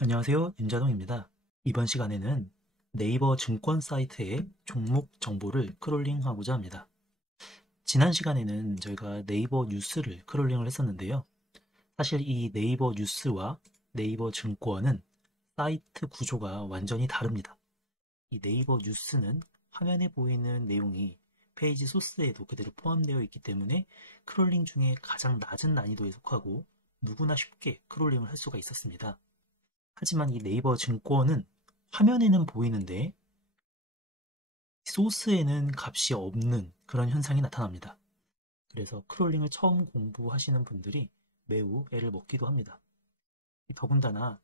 안녕하세요. 윤자동입니다. 이번 시간에는 네이버 증권 사이트의 종목 정보를 크롤링하고자 합니다. 지난 시간에는 저희가 네이버 뉴스를 크롤링을 했었는데요. 사실 이 네이버 뉴스와 네이버 증권은 사이트 구조가 완전히 다릅니다. 이 네이버 뉴스는 화면에 보이는 내용이 페이지 소스에도 그대로 포함되어 있기 때문에 크롤링 중에 가장 낮은 난이도에 속하고 누구나 쉽게 크롤링을 할 수가 있었습니다. 하지만 이 네이버 증권은 화면에는 보이는데 소스에는 값이 없는 그런 현상이 나타납니다. 그래서 크롤링을 처음 공부하시는 분들이 매우 애를 먹기도 합니다. 더군다나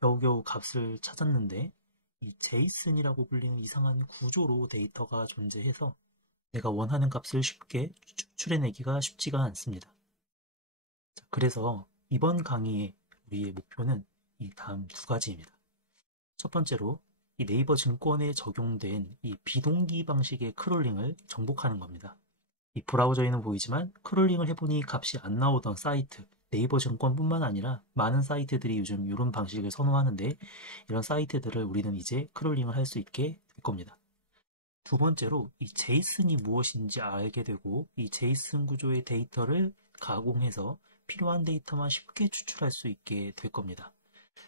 겨우겨우 값을 찾았는데 이 제이슨이라고 불리는 이상한 구조로 데이터가 존재해서 내가 원하는 값을 쉽게 추출해내기가 쉽지가 않습니다. 그래서 이번 강의의 우리의 목표는 이 다음 두 가지입니다. 첫 번째로 이 네이버 증권에 적용된 이 비동기 방식의 크롤링을 정복하는 겁니다. 이 브라우저에는 보이지만 크롤링을 해보니 값이 안 나오던 사이트, 네이버 증권뿐만 아니라 많은 사이트들이 요즘 이런 방식을 선호하는데 이런 사이트들을 우리는 이제 크롤링을 할 수 있게 될 겁니다. 두 번째로 이 제이슨이 무엇인지 알게 되고 이 제이슨 구조의 데이터를 가공해서 필요한 데이터만 쉽게 추출할 수 있게 될 겁니다.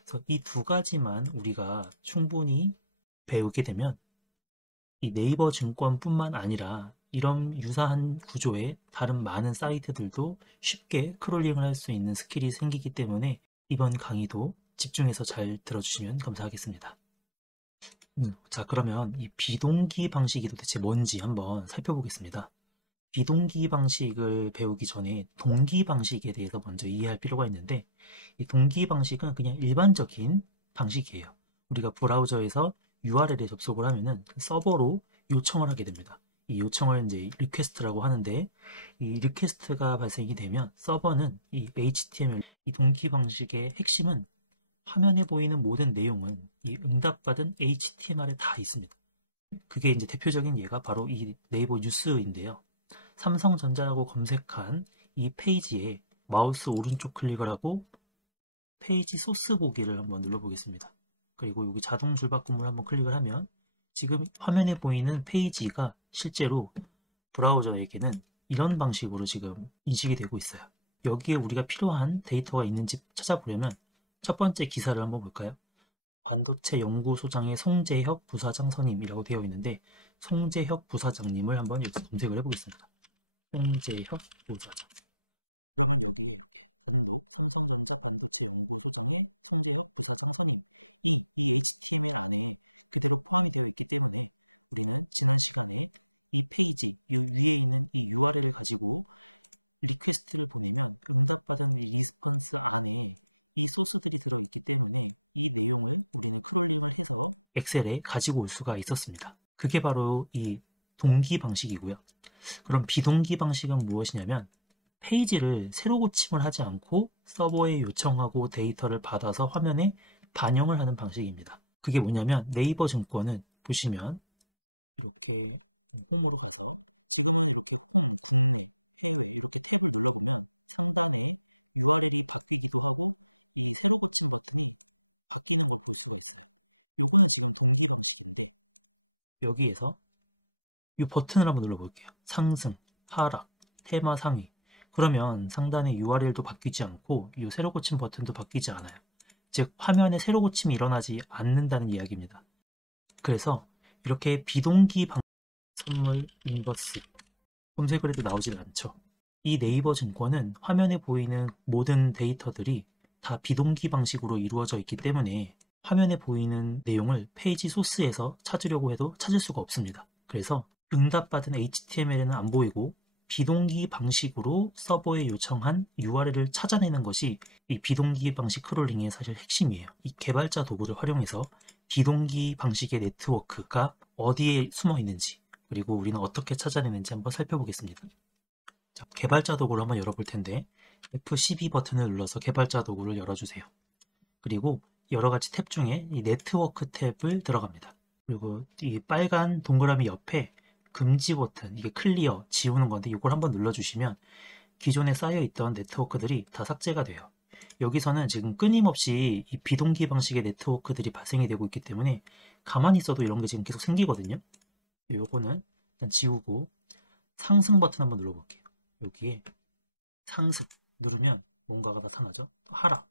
그래서 이 두 가지만 우리가 충분히 배우게 되면 이 네이버 증권뿐만 아니라 이런 유사한 구조의 다른 많은 사이트들도 쉽게 크롤링을 할 수 있는 스킬이 생기기 때문에 이번 강의도 집중해서 잘 들어주시면 감사하겠습니다. 자, 그러면 이 비동기 방식이 도대체 뭔지 한번 살펴보겠습니다. 비동기 방식을 배우기 전에 동기 방식에 대해서 먼저 이해할 필요가 있는데 이 동기 방식은 그냥 일반적인 방식이에요. 우리가 브라우저에서 URL에 접속을 하면은 서버로 요청을 하게 됩니다. 이 요청을 이제 리퀘스트라고 하는데 이 리퀘스트가 발생이 되면 서버는 이 HTML, 이 동기 방식의 핵심은 화면에 보이는 모든 내용은 이 응답받은 HTML에 다 있습니다. 그게 이제 대표적인 예가 바로 이 네이버 뉴스인데요. 삼성전자라고 검색한 이 페이지에 마우스 오른쪽 클릭을 하고 페이지 소스 보기를 한번 눌러보겠습니다. 그리고 여기 자동 줄바꿈을 한번 클릭을 하면 지금 화면에 보이는 페이지가 실제로 브라우저에게는 이런 방식으로 지금 인식이 되고 있어요. 여기에 우리가 필요한 데이터가 있는지 찾아보려면 첫 번째 기사를 한번 볼까요? 반도체 연구소장의 송재혁 부사장 선임이라고 되어 있는데 송재혁 부사장님을 한번 여기서 검색을 해보겠습니다. 송재혁 부사장. 그러면 여기에 전국 삼성전자 반도체 연구소장의 송재혁 부사장 선임 이 HTML 안에 그대로 포함이 되어 있기 때문에 우리는 지난 시간에 이 페이지 이 위에 있는 이 URL을 가지고 리퀘스트를 보내면 응답받은 리스폰스 안에 이 소스들이 들어있기 때문에 이 내용을 우리는 크롤링을 해서 엑셀에 가지고 올 수가 있었습니다. 그게 바로 이 동기 방식이고요. 그럼 비동기 방식은 무엇이냐면 페이지를 새로 고침을 하지 않고 서버에 요청하고 데이터를 받아서 화면에 반영을 하는 방식입니다. 그게 뭐냐면 네이버 증권은 보시면 이렇게 여기에서 이 버튼을 한번 눌러볼게요. 상승, 하락, 테마 상위. 그러면 상단의 URL도 바뀌지 않고 이 새로 고침 버튼도 바뀌지 않아요. 즉 화면에 새로 고침이 일어나지 않는다는 이야기입니다. 그래서 이렇게 비동기 선물 인버스 검색을 해도 나오질 않죠. 이 네이버 증권은 화면에 보이는 모든 데이터들이 다 비동기 방식으로 이루어져 있기 때문에 화면에 보이는 내용을 페이지 소스에서 찾으려고 해도 찾을 수가 없습니다. 그래서 응답받은 HTML에는 안 보이고 비동기 방식으로 서버에 요청한 URL을 찾아내는 것이 이 비동기 방식 크롤링의 사실 핵심이에요. 이 개발자 도구를 활용해서 비동기 방식의 네트워크가 어디에 숨어 있는지 그리고 우리는 어떻게 찾아내는지 한번 살펴보겠습니다. 자, 개발자 도구를 한번 열어볼 텐데 F12 버튼을 눌러서 개발자 도구를 열어주세요. 그리고 여러 가지 탭 중에 이 네트워크 탭을 들어갑니다. 그리고 이 빨간 동그라미 옆에 금지 버튼, 이게 클리어, 지우는 건데 이걸 한번 눌러주시면 기존에 쌓여있던 네트워크들이 다 삭제가 돼요. 여기서는 지금 끊임없이 이 비동기 방식의 네트워크들이 발생이 되고 있기 때문에 가만히 있어도 이런 게 지금 계속 생기거든요. 요거는 일단 지우고 상승 버튼 한번 눌러볼게요. 여기에 상승 누르면 뭔가가 나타나죠. 하락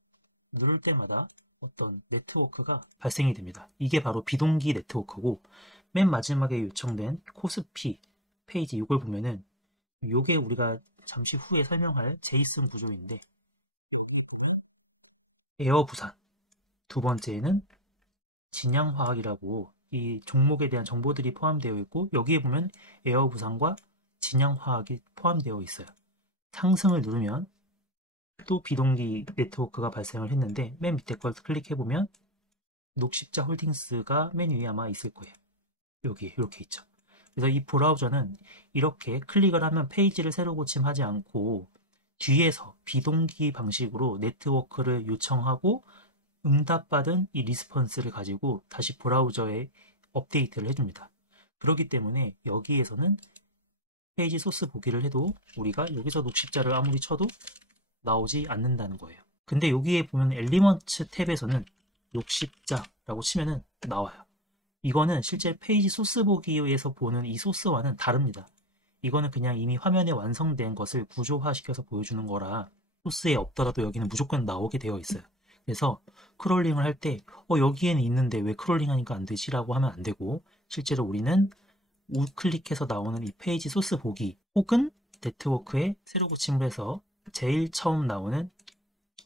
누를 때마다 어떤 네트워크가 발생이 됩니다. 이게 바로 비동기 네트워크고, 맨 마지막에 요청된 코스피 페이지 이걸 보면은 요게 우리가 잠시 후에 설명할 제이슨 구조인데, 에어 부산, 두 번째는 진양화학이라고 이 종목에 대한 정보들이 포함되어 있고, 여기에 보면 에어 부산과 진양화학이 포함되어 있어요. 상승을 누르면 또 비동기 네트워크가 발생을 했는데, 맨 밑에 걸 클릭해보면 녹십자 홀딩스가 맨 위에 아마 있을 거예요. 여기 이렇게 있죠. 그래서 이 브라우저는 이렇게 클릭을 하면 페이지를 새로 고침하지 않고 뒤에서 비동기 방식으로 네트워크를 요청하고 응답받은 이 리스폰스를 가지고 다시 브라우저에 업데이트를 해줍니다. 그렇기 때문에 여기에서는 페이지 소스 보기를 해도 우리가 여기서 녹십자를 아무리 쳐도 나오지 않는다는 거예요. 근데 여기에 보면 엘리먼츠 탭에서는 녹십자라고 치면은 나와요. 이거는 실제 페이지 소스 보기에서 보는 이 소스와는 다릅니다. 이거는 그냥 이미 화면에 완성된 것을 구조화시켜서 보여주는 거라 소스에 없더라도 여기는 무조건 나오게 되어 있어요. 그래서 크롤링을 할 때 여기에는 있는데 왜 크롤링하니까 안 되지? 라고 하면 안 되고, 실제로 우리는 우클릭해서 나오는 이 페이지 소스 보기 혹은 네트워크에 새로 고침을 해서 제일 처음 나오는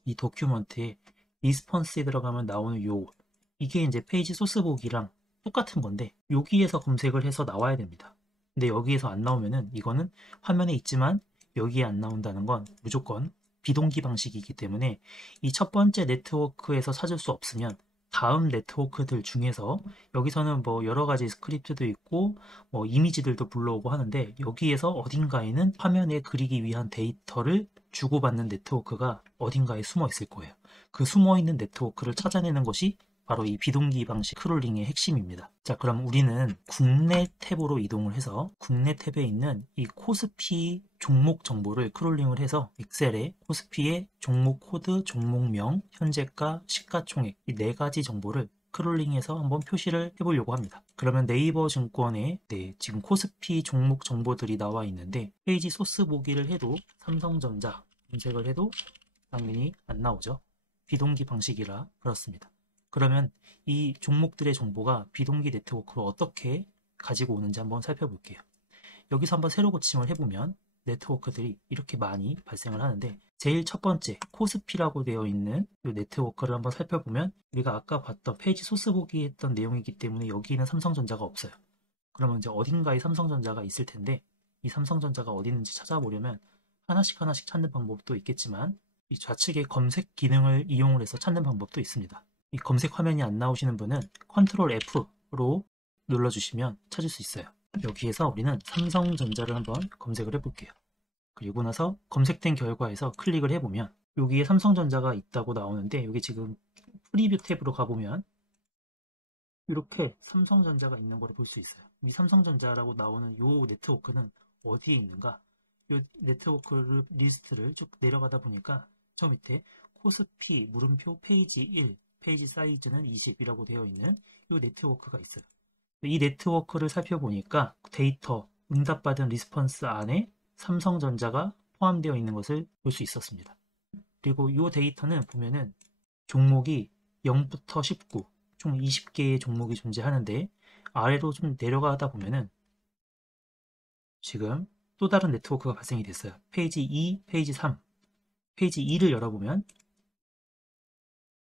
이 도큐먼트에 리스폰스에 들어가면 나오는 이게 이제 페이지 소스 보기랑 똑같은 건데, 여기에서 검색을 해서 나와야 됩니다. 근데 여기에서 안 나오면은 이거는 화면에 있지만 여기에 안 나온다는 건 무조건 비동기 방식이기 때문에 이 첫 번째 네트워크에서 찾을 수 없으면 다음 네트워크들 중에서, 여기서는 뭐 여러 가지 스크립트도 있고 뭐 이미지들도 불러오고 하는데, 여기에서 어딘가에는 화면에 그리기 위한 데이터를 주고받는 네트워크가 어딘가에 숨어 있을 거예요. 그 숨어 있는 네트워크를 찾아내는 것이 바로 이 비동기 방식 크롤링의 핵심입니다. 자, 그럼 우리는 국내 탭으로 이동을 해서 국내 탭에 있는 이 코스피 종목 정보를 크롤링을 해서 엑셀에 코스피의 종목 코드, 종목명, 현재가, 시가총액 이 네 가지 정보를 크롤링해서 한번 표시를 해보려고 합니다. 그러면 네이버 증권에 지금 코스피 종목 정보들이 나와 있는데, 페이지 소스 보기를 해도 삼성전자 검색을 해도 당연히 안 나오죠. 비동기 방식이라 그렇습니다. 그러면 이 종목들의 정보가 비동기 네트워크로 어떻게 가지고 오는지 한번 살펴볼게요. 여기서 한번 새로 고침을 해보면 네트워크들이 이렇게 많이 발생을 하는데, 제일 첫 번째 코스피라고 되어 있는 이 네트워크를 한번 살펴보면 우리가 아까 봤던 페이지 소스 보기 했던 내용이기 때문에 여기에는 삼성전자가 없어요. 그러면 이제 어딘가에 삼성전자가 있을 텐데, 이 삼성전자가 어디 있는지 찾아보려면 하나씩 하나씩 찾는 방법도 있겠지만 이 좌측의 검색 기능을 이용을 해서 찾는 방법도 있습니다. 이 검색 화면이 안 나오시는 분은 컨트롤 F로 눌러주시면 찾을 수 있어요. 여기에서 우리는 삼성전자를 한번 검색을 해볼게요. 그리고 나서 검색된 결과에서 클릭을 해보면 여기에 삼성전자가 있다고 나오는데, 여기 지금 프리뷰 탭으로 가보면 이렇게 삼성전자가 있는 걸 볼 수 있어요. 이 삼성전자라고 나오는 이 네트워크는 어디에 있는가? 이 네트워크 리스트를 쭉 내려가다 보니까 저 밑에 코스피 물음표 페이지 1, 페이지 사이즈는 20이라고 되어 있는 이 네트워크가 있어요. 이 네트워크를 살펴보니까 데이터 응답받은 리스폰스 안에 삼성전자가 포함되어 있는 것을 볼 수 있었습니다. 그리고 이 데이터는 보면은 종목이 0부터 19, 총 20개의 종목이 존재하는데, 아래로 좀 내려가다 보면은 지금 또 다른 네트워크가 발생이 됐어요. 페이지 2, 페이지 3, 페이지 2를 열어보면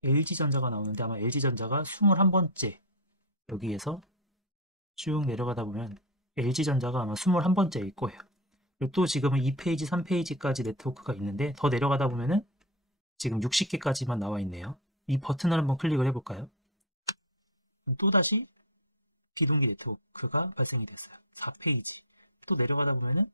LG전자가 나오는데, 아마 LG전자가 21번째, 여기에서 쭉 내려가다 보면 LG전자가 아마 21번째일 거예요. 그리고 또 지금은 2페이지, 3페이지까지 네트워크가 있는데, 더 내려가다 보면은 지금 60개까지만 나와 있네요. 이 버튼을 한번 클릭을 해볼까요? 또다시 비동기 네트워크가 발생이 됐어요. 4페이지. 또 내려가다 보면은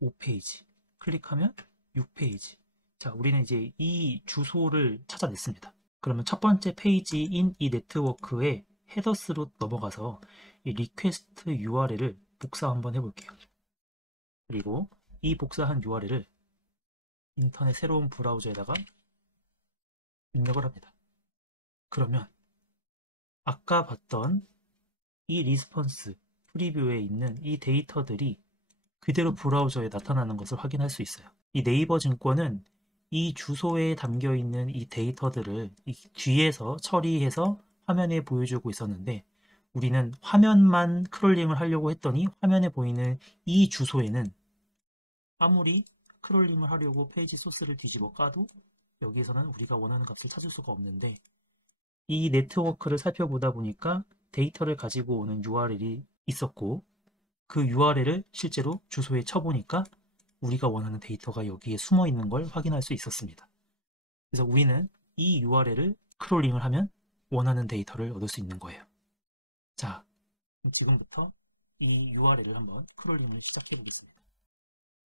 5페이지. 클릭하면 6페이지. 자, 우리는 이제 이 주소를 찾아냈습니다. 그러면 첫 번째 페이지인 이 네트워크의 헤더스로 넘어가서 이 리퀘스트 URL을 복사 한번 해볼게요. 그리고 이 복사한 URL을 인터넷 새로운 브라우저에다가 입력을 합니다. 그러면 아까 봤던 이 리스폰스 프리뷰에 있는 이 데이터들이 그대로 브라우저에 나타나는 것을 확인할 수 있어요. 이 네이버 증권은 이 주소에 담겨 있는 이 데이터들을 이 뒤에서 처리해서 화면에 보여주고 있었는데, 우리는 화면만 크롤링을 하려고 했더니 화면에 보이는 이 주소에는 아무리 크롤링을 하려고 페이지 소스를 뒤집어 까도 여기에서는 우리가 원하는 값을 찾을 수가 없는데, 이 네트워크를 살펴보다 보니까 데이터를 가지고 오는 URL이 있었고, 그 URL을 실제로 주소에 쳐보니까 우리가 원하는 데이터가 여기에 숨어 있는 걸 확인할 수 있었습니다. 그래서 우리는 이 URL을 크롤링을 하면 원하는 데이터를 얻을 수 있는 거예요. 자, 그럼 지금부터 이 URL을 한번 크롤링을 시작해 보겠습니다.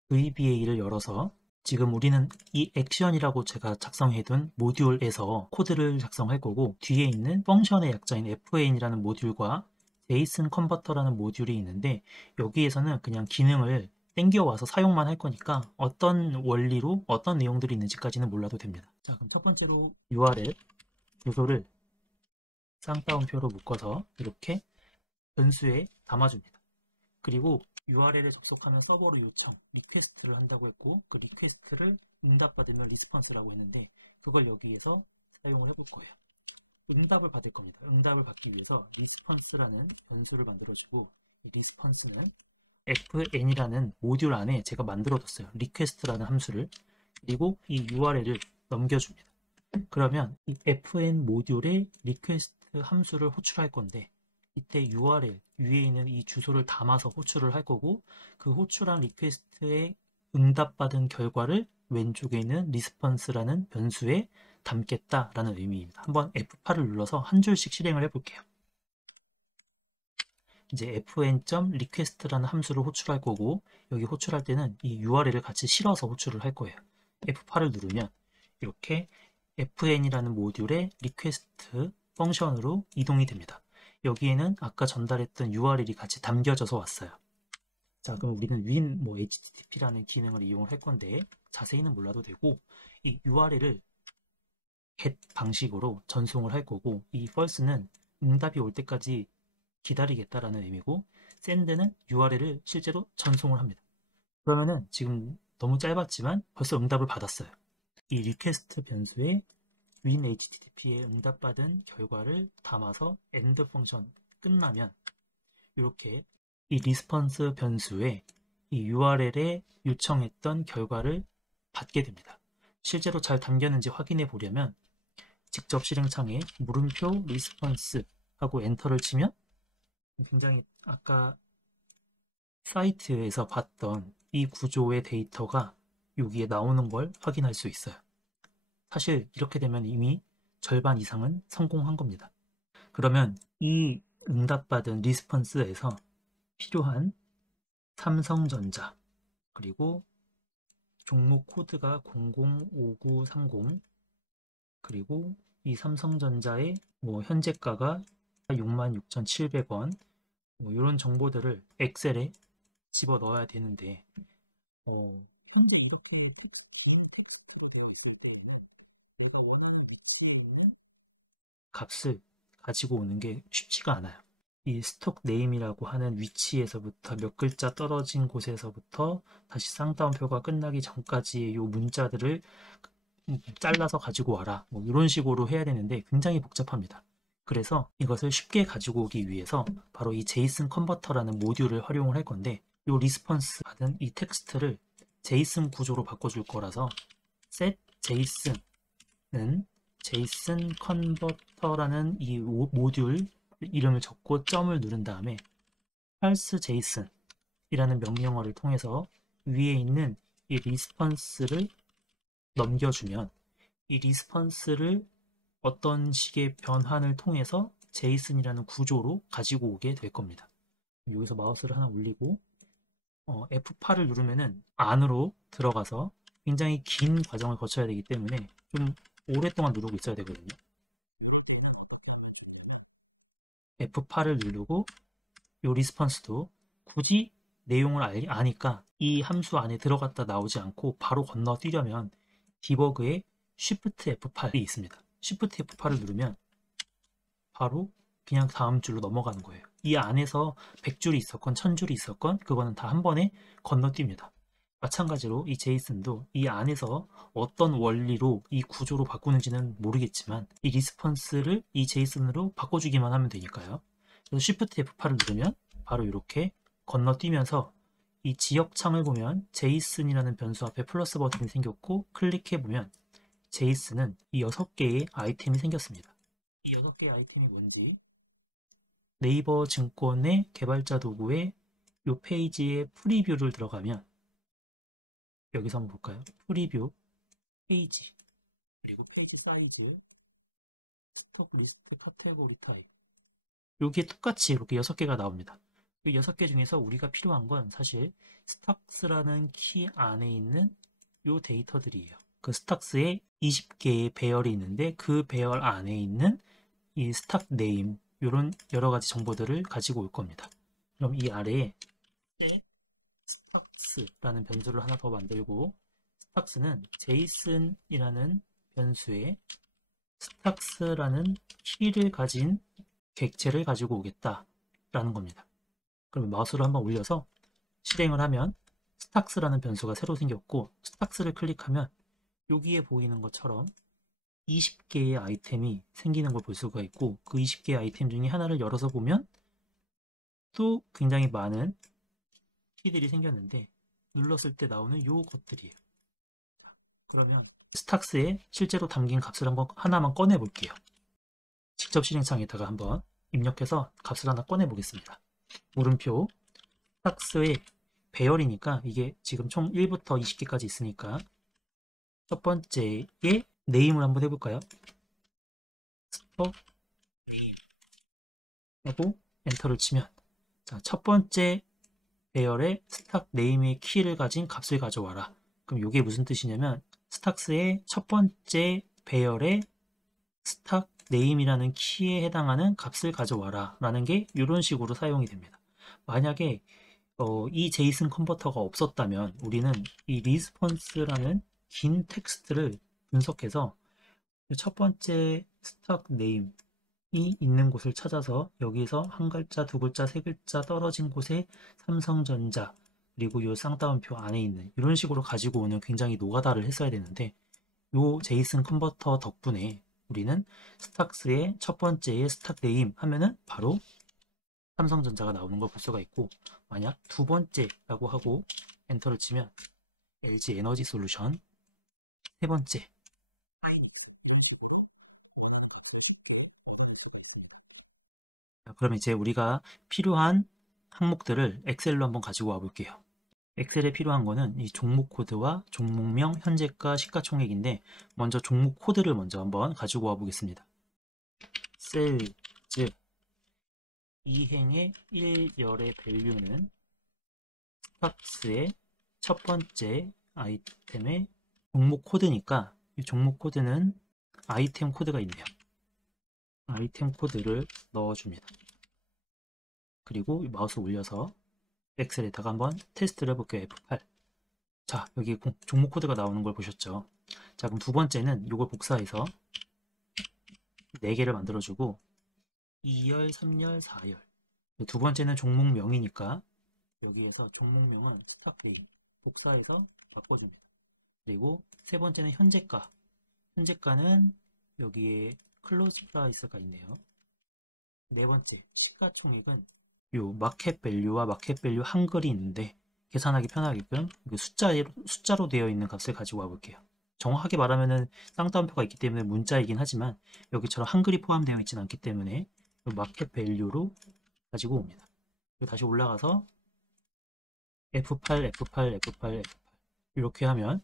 VBA를 열어서 지금 우리는 이 액션이라고 제가 작성해둔 모듈에서 코드를 작성할 거고, 뒤에 있는 펑션의 약자인 FN이라는 모듈과 JSON 컨버터라는 모듈이 있는데, 여기에서는 그냥 기능을 땡겨와서 사용만 할 거니까 어떤 원리로 어떤 내용들이 있는지까지는 몰라도 됩니다. 자, 그럼 첫 번째로 URL 주소를 쌍따옴표로 묶어서 이렇게 변수에 담아줍니다. 그리고 URL에 접속하면 서버로 요청, 리퀘스트를 한다고 했고, 그 리퀘스트를 응답받으면 리스폰스라고 했는데, 그걸 여기에서 사용을 해볼 거예요. 응답을 받을 겁니다. 응답을 받기 위해서 리스폰스라는 변수를 만들어주고, 이 리스폰스는 fn이라는 모듈 안에 제가 만들어뒀어요. 리퀘스트라는 함수를. 그리고 이 URL을 넘겨줍니다. 그러면 이 fn 모듈에 리퀘스트 함수를 호출할 건데, 이때 URL 위에 있는 이 주소를 담아서 호출을 할 거고, 그 호출한 리퀘스트에 응답받은 결과를 왼쪽에 있는 리스폰스라는 변수에 담겠다라는 의미입니다. 한번 F8을 눌러서 한 줄씩 실행을 해볼게요. 이제 fn.request라는 함수를 호출할 거고, 여기 호출할 때는 이 URL을 같이 실어서 호출을 할 거예요. F8을 누르면 이렇게 fn이라는 모듈의 request 펑션으로 이동이 됩니다. 여기에는 아까 전달했던 URL이 같이 담겨져서 왔어요. 자, 그럼 우리는 win http라는 기능을 이용을 할 건데, 자세히는 몰라도 되고, 이 URL을 get 방식으로 전송을 할 거고, 이 false는 응답이 올 때까지 기다리겠다라는 의미고, send는 URL을 실제로 전송을 합니다. 그러면은 지금 너무 짧았지만 벌써 응답을 받았어요. 이 request 변수에 win http에 응답받은 결과를 담아서 end 펑션 끝나면 이렇게 이 리스폰스 변수에 이 URL에 요청했던 결과를 받게 됩니다. 실제로 잘 담겼는지 확인해 보려면 직접 실행창에 물음표 리스폰스 하고 엔터를 치면 굉장히 아까 사이트에서 봤던 이 구조의 데이터가 여기에 나오는 걸 확인할 수 있어요. 사실 이렇게 되면 이미 절반 이상은 성공한 겁니다. 그러면 이 응답받은 리스폰스에서 필요한 삼성전자, 그리고 종목 코드가 005930, 그리고 이 삼성전자의 현재가가 66,700원, 이런 정보들을 엑셀에 집어 넣어야 되는데, 현재 이렇게 긴 텍스트로 되어 있을 때에는 내가 원하는 위치에 있는 값을 가지고 오는 게 쉽지가 않아요. 이 스톡 네임이라고 하는 위치에서부터 몇 글자 떨어진 곳에서부터 다시 쌍따옴표가 끝나기 전까지의 이 문자들을 잘라서 가지고 와라, 이런 식으로 해야 되는데 굉장히 복잡합니다. 그래서 이것을 쉽게 가지고 오기 위해서 바로 이 JSON 컨버터라는 모듈을 활용을 할 건데, 이 리스폰스 받은 이 텍스트를 JSON 구조로 바꿔줄 거라서 set JSON은 JSON 컨버터라는 이 모듈 이름을 적고 점을 누른 다음에 parse JSON 이라는 명령어를 통해서 위에 있는 이 리스폰스를 넘겨주면 이 리스폰스를 어떤 식의 변환을 통해서 JSON이라는 구조로 가지고 오게 될 겁니다. 여기서 마우스를 하나 올리고 F8을 누르면은 안으로 들어가서 굉장히 긴 과정을 거쳐야 되기 때문에 좀 오랫동안 누르고 있어야 되거든요. F8을 누르고 이 리스폰스도 굳이 내용을 아니까 이 함수 안에 들어갔다 나오지 않고 바로 건너뛰려면 디버그에 Shift F8이 있습니다. Shift F8을 누르면 바로 그냥 다음 줄로 넘어가는 거예요. 이 안에서 100줄이 있었건 1000줄이 있었건 그거는 다 한 번에 건너뜁니다. 마찬가지로 이 제이슨도 이 안에서 어떤 원리로 이 구조로 바꾸는지는 모르겠지만 이 리스폰스를 이 제이슨으로 바꿔주기만 하면 되니까요. 그래서 Shift F8을 누르면 바로 이렇게 건너뛰면서 이 지역 창을 보면 제이슨이라는 변수 앞에 플러스 버튼이 생겼고 클릭해보면 제이슨은 이 6개의 아이템이 생겼습니다. 이 6개의 아이템이 뭔지 네이버 증권의 개발자 도구에 이 페이지에 프리뷰를 들어가면 여기서 한번 볼까요? 프리뷰, 페이지, 그리고 페이지 사이즈, 스톡 리스트 카테고리 타입 여기에 똑같이 이렇게 6개가 나옵니다. 이 6개 중에서 우리가 필요한 건 사실 스탁스라는 키 안에 있는 이 데이터들이에요. 그 스탁스에 20개의 배열이 있는데 그 배열 안에 있는 이 스탁 네임 이런 여러 가지 정보들을 가지고 올 겁니다. 그럼 이 아래에 스탁스라는 변수를 하나 더 만들고 스탁스는 제이슨이라는 변수에 스탁스라는 키를 가진 객체를 가지고 오겠다라는 겁니다. 그러면 마우스를 한번 올려서 실행을 하면 스탁스라는 변수가 새로 생겼고 스탁스를 클릭하면 여기에 보이는 것처럼 20개의 아이템이 생기는 걸 볼 수가 있고 그 20개의 아이템 중에 하나를 열어서 보면 또 굉장히 많은 키들이 생겼는데 눌렀을 때 나오는 요 것들이에요. 그러면 스탁스에 실제로 담긴 값을 하나만 꺼내 볼게요. 직접 실행창에다가 한번 입력해서 값을 하나 꺼내 보겠습니다. 물음표 스탁스의 배열이니까 이게 지금 총 1부터 20개까지 있으니까 첫 번째에 네임을 한번 해볼까요? 스톡 네임 하고 엔터를 치면 자, 첫 번째 배열의 스탁 네임의 키를 가진 값을 가져와라. 그럼 이게 무슨 뜻이냐면 스탁스의 첫 번째 배열의 스탁 네임이라는 키에 해당하는 값을 가져와라 라는 게 이런 식으로 사용이 됩니다. 만약에 이 제이슨 컨버터가 없었다면 우리는 이 리스폰스라는 긴 텍스트를 분석해서 첫 번째 스탁 네임이 있는 곳을 찾아서 여기서 한 글자, 두 글자, 세 글자 떨어진 곳에 삼성전자 그리고 이 쌍따옴표 안에 있는 이런 식으로 가지고 오는 굉장히 노가다를 했어야 되는데 이 제이슨 컨버터 덕분에 우리는 스탁스의 첫 번째의 스탁 네임 하면은 바로 삼성전자가 나오는 걸 볼 수가 있고 만약 두 번째라고 하고 엔터를 치면 LG 에너지 솔루션 세 번째 그럼 이제 우리가 필요한 항목들을 엑셀로 한번 가지고 와 볼게요. 엑셀에 필요한 거는 이 종목 코드와 종목명, 현재가, 시가총액인데 먼저 종목 코드를 먼저 한번 가지고 와 보겠습니다. 셀즈 이행의 1열의 밸류는 스탁스의 첫 번째 아이템의 종목 코드니까 이 종목 코드는 아이템 코드가 있네요. 아이템 코드를 넣어줍니다. 그리고 마우스 올려서 엑셀에다가 한번 테스트를 해볼게요. F8. 자, 여기 종목 코드가 나오는 걸 보셨죠? 자, 그럼 두 번째는 이걸 복사해서 4개를 만들어주고 2열, 3열, 4열. 두 번째는 종목명이니까 여기에서 종목명은 스탁데이 복사해서 바꿔줍니다. 그리고 세 번째는 현재가. 현재가는 여기에 클로즈 프라이스가 있네요. 네 번째 시가총액은 요 마켓 밸류와 마켓 밸류 한글이 있는데 계산하기 편하게끔 숫자로 되어 있는 값을 가지고 와 볼게요. 정확하게 말하면은 쌍따옴표가 있기 때문에 문자이긴 하지만 여기처럼 한글이 포함되어 있지는 않기 때문에 마켓 밸류로 가지고 옵니다. 그리고 다시 올라가서 F8, F8, F8, F8 이렇게 하면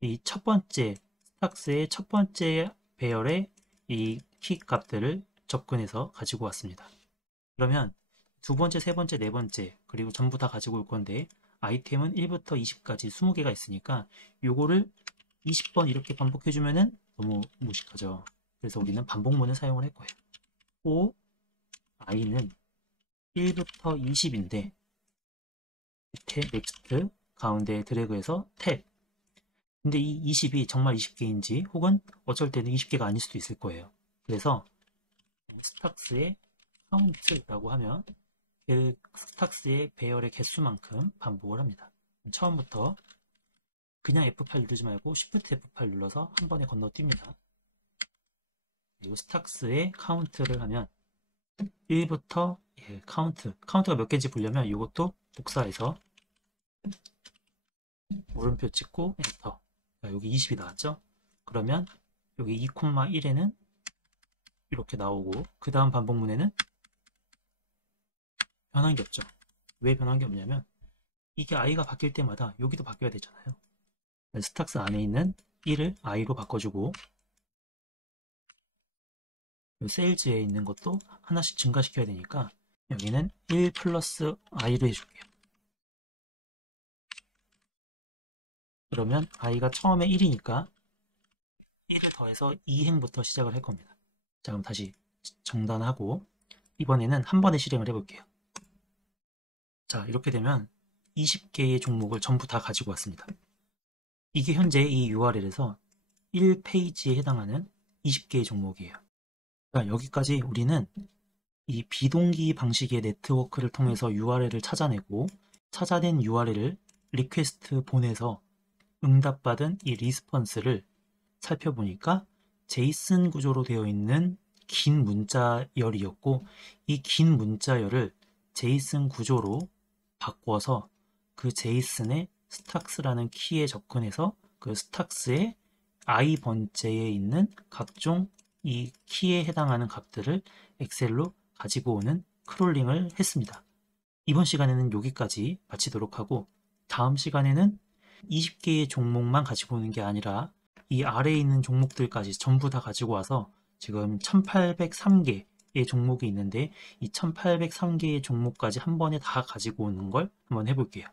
이 첫 번째 스탁스의 첫 번째 배열의 이 키 값들을 접근해서 가지고 왔습니다. 그러면 두 번째, 세 번째, 네 번째 그리고 전부 다 가지고 올 건데 아이템은 1부터 20까지 20개가 있으니까 요거를 20번 이렇게 반복해주면은 너무 무식하죠. 그래서 우리는 반복문을 사용을 할 거예요. O, I는 1부터 20인데 밑에 넥스트, 가운데 드래그해서 탭. 근데 이 20이 정말 20개인지 혹은 어쩔 때는 20개가 아닐 수도 있을 거예요. 그래서 스탁스의 카운트라고 하면 그 스탁스의 배열의 개수만큼 반복을 합니다. 처음부터 그냥 F8 누르지 말고 Shift F8 눌러서 한 번에 건너뜁니다. 그리고 스탁스의 카운트를 하면 1부터 카운트가 몇 개인지 보려면 이것도 복사해서 물음표 찍고 엔터. 여기 20이 나왔죠? 그러면 여기 2,1에는 이렇게 나오고 그 다음 반복문에는 변한 게 없죠. 왜 변한 게 없냐면 이게 i가 바뀔 때마다 여기도 바뀌어야 되잖아요. 스탁스 안에 있는 1을 i로 바꿔주고 세일즈에 있는 것도 하나씩 증가시켜야 되니까 여기는 1 플러스 i로 해줄게요. 그러면 i가 처음에 1이니까 1을 더해서 2행부터 시작을 할 겁니다. 자, 그럼 다시 정단하고 이번에는 한 번에 실행을 해볼게요. 자, 이렇게 되면 20개의 종목을 전부 다 가지고 왔습니다. 이게 현재 이 URL에서 1페이지에 해당하는 20개의 종목이에요. 자, 여기까지 우리는 이 비동기 방식의 네트워크를 통해서 URL을 찾아내고 찾아낸 URL을 리퀘스트 보내서 응답받은 이 리스폰스를 살펴보니까 제이슨 구조로 되어 있는 긴 문자열이었고 이 긴 문자열을 제이슨 구조로 바꿔서 그 제이슨의 스탁스라는 키에 접근해서 그 스탁스의 i 번째에 있는 각종 이 키에 해당하는 값들을 엑셀로 가지고 오는 크롤링을 했습니다. 이번 시간에는 여기까지 마치도록 하고 다음 시간에는 20개의 종목만 가지고 오는 게 아니라 이 아래에 있는 종목들까지 전부 다 가지고 와서 지금 1803개의 종목이 있는데 이 1803개의 종목까지 한 번에 다 가지고 오는 걸 한번 해볼게요.